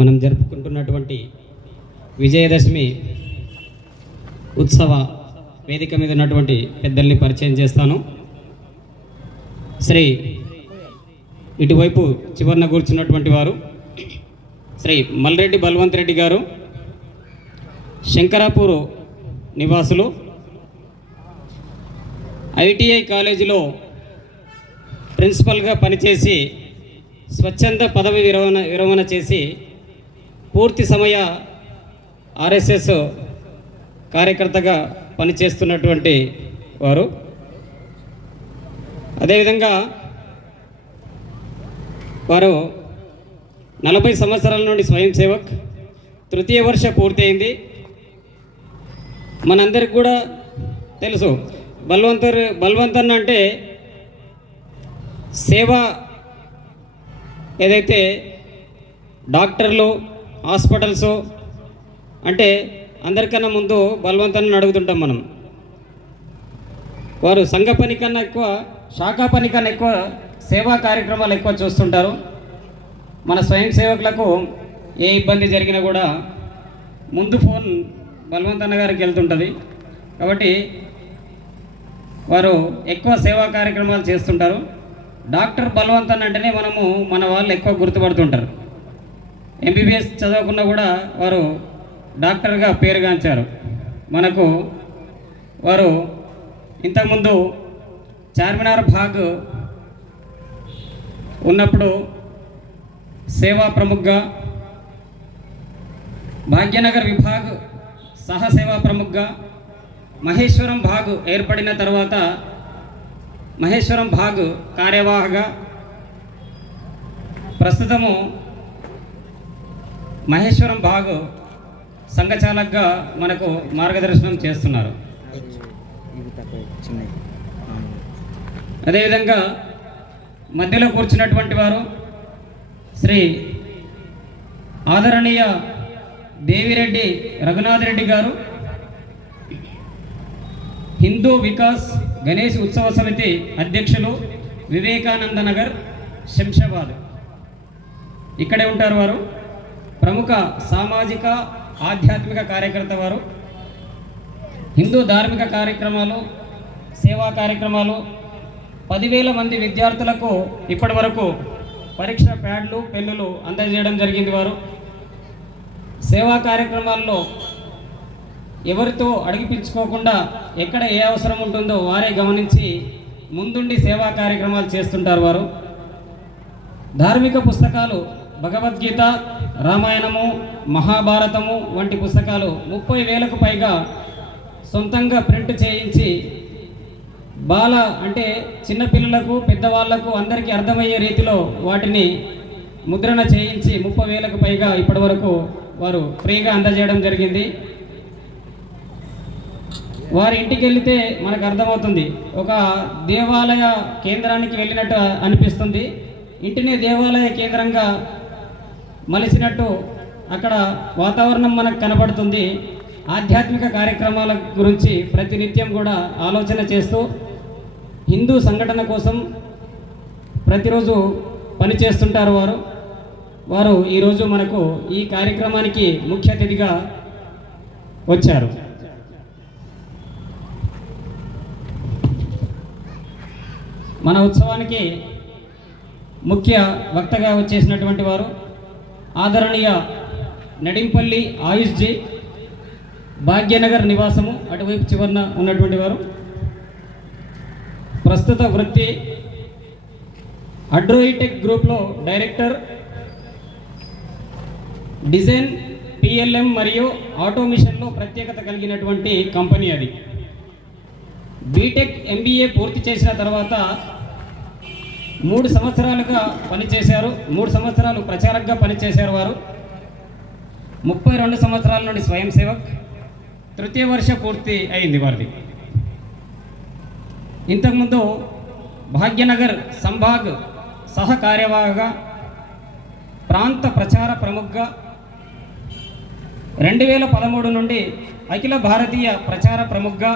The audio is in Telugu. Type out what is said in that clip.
మనం జరుపుకుంటున్నటువంటి విజయదశమి ఉత్సవ వేదిక మీద ఉన్నటువంటి పెద్దల్ని పరిచయం చేస్తాను. శ్రీ ఇటువైపు చివరన కూర్చున్నటువంటి వారు శ్రీ మల్రెడ్డి బల్వంత్ రెడ్డి గారు, శంకరాపూర్ నివాసులు, ఐటీఐ కాలేజీలో ప్రిన్సిపల్గా పనిచేసి స్వచ్ఛంద పదవి విరమణ చేసి పూర్తి సమయ ఆర్ఎస్ఎస్ కార్యకర్తగా పనిచేస్తున్నటువంటి వారు. అదేవిధంగా వారు 40 సంవత్సరాల నుండి స్వయం సేవక్, తృతీయ వర్ష పూర్తయింది. మనందరికి కూడా తెలుసు బల్వంతన్ అంటే సేవ. ఏదైతే డాక్టర్లు, హాస్పిటల్స్ అంటే అందరికన్నా ముందు బల్వంతన్ని అడుగుతుంటాం మనం. వారు సంఘ పని కన్నా ఎక్కువ, శాఖా పని కన్నా ఎక్కువ సేవా కార్యక్రమాలు ఎక్కువ చూస్తుంటారు. మన స్వయం సేవకులకు ఏ ఇబ్బంది జరిగినా కూడా ముందు ఫోన్ బల్వంతన్న గారికి వెళ్తుంటుంది. కాబట్టి వారు ఎక్కువ సేవా కార్యక్రమాలు చేస్తుంటారు. డాక్టర్ బల్వంతన్ అంటేనే మన వాళ్ళు ఎక్కువ గుర్తుపడుతుంటారు. ఎంబీబీఎస్ చదవకుండా కూడా వారు డాక్టర్గా పేరుగాంచారు. మనకు వారు ఇంతకుముందు చార్మినార్ బాగ్ ఉన్నప్పుడు సేవా ప్రముఖగా, భాగ్యనగర్ విభాగ్ సహసేవా ప్రముఖగా, మహేశ్వరం బాగ్ ఏర్పడిన తర్వాత మహేశ్వరం బాగ్ కార్యవాహగా, ప్రస్తుతము మహేశ్వరం బాగ్ సంఘచాలకుగా మనకు మార్గదర్శనం చేస్తున్నారు. అదేవిధంగా మధ్యలో కూర్చున్నటువంటి వారు శ్రీ ఆదరణీయ దేవిరెడ్డి రఘునాథ్ రెడ్డి గారు, హిందూ వికాస్ గణేష్ ఉత్సవ సమితి అధ్యక్షులు, వివేకానంద నగర్, శంషాబాద్. ఇక్కడే ఉంటారు వారు. ప్రముఖ సామాజిక ఆధ్యాత్మిక కార్యకర్త వారు. హిందూ ధార్మిక కార్యక్రమాలు, సేవా కార్యక్రమాలు 10,000 మంది విద్యార్థులకు ఇప్పటి వరకు పరీక్ష ప్యాడ్లు, పెన్నులు అందజేయడం జరిగింది. వారు సేవా కార్యక్రమాల్లో ఎవరితో అడిగిపించుకోకుండా ఎక్కడ ఏ అవసరం ఉంటుందో వారే గమనించి ముందుండి సేవా కార్యక్రమాలు చేస్తుంటారు వారు. ధార్మిక పుస్తకాలు భగవద్గీత, రామాయణము, మహాభారతము వంటి పుస్తకాలు 30,000కు పైగా సొంతంగా ప్రింట్ చేయించి అంటే చిన్నపిల్లలకు, పెద్దవాళ్లకు అందరికీ అర్థమయ్యే రీతిలో వాటిని ముద్రణ చేయించి 30,000కు పైగా ఇప్పటి వరకు వారు ఫ్రీగా అందజేయడం జరిగింది. వారి ఇంటికి వెళితే మనకు అర్థమవుతుంది, ఒక దేవాలయ కేంద్రానికి వెళ్ళినట్టు అనిపిస్తుంది. ఇంటిని దేవాలయ కేంద్రంగా మలిచినట్టు అక్కడ వాతావరణం మనకు కనబడుతుంది. ఆధ్యాత్మిక కార్యక్రమాల గురించి ప్రతినిత్యం కూడా ఆలోచన చేస్తూ హిందూ సంఘటన కోసం ప్రతిరోజు పనిచేస్తుంటారు వారు ఈరోజు మనకు ఈ కార్యక్రమానికి ముఖ్య అతిథిగా వచ్చారు. మన ఉత్సవానికి ముఖ్య వక్తగా వచ్చేసినటువంటి వారు ఆదరణీయ నడింపల్లి ఆయుష్ జీ, భాగ్యనగర్ నివాసము, అటువైపు చివరన ఉన్నటువంటి వారు. ప్రస్తుత వృత్తి అడ్రోయిటెక్ గ్రూప్లో డైరెక్టర్, డిజైన్, పిఎల్ఎం మరియు ఆటోమేషన్లో ప్రత్యేకత కలిగినటువంటి కంపెనీ అది. బీటెక్ ఎంబీఏ పూర్తి చేసిన తర్వాత 3 సంవత్సరాలుగా పనిచేశారు. 3 సంవత్సరాలు ప్రచారకగా పనిచేశారు వారు. 32 సంవత్సరాల నుండి స్వయం సేవక్, తృతీయ వర్ష పూర్తి అయింది వారిది. ఇంతకుముందు భాగ్యనగర్ సంభాగ్ సహ కార్యవాహగా, ప్రాంత ప్రచార ప్రముఖగా, 2013 నుండి అఖిల భారతీయ ప్రచార ప్రముఖగా,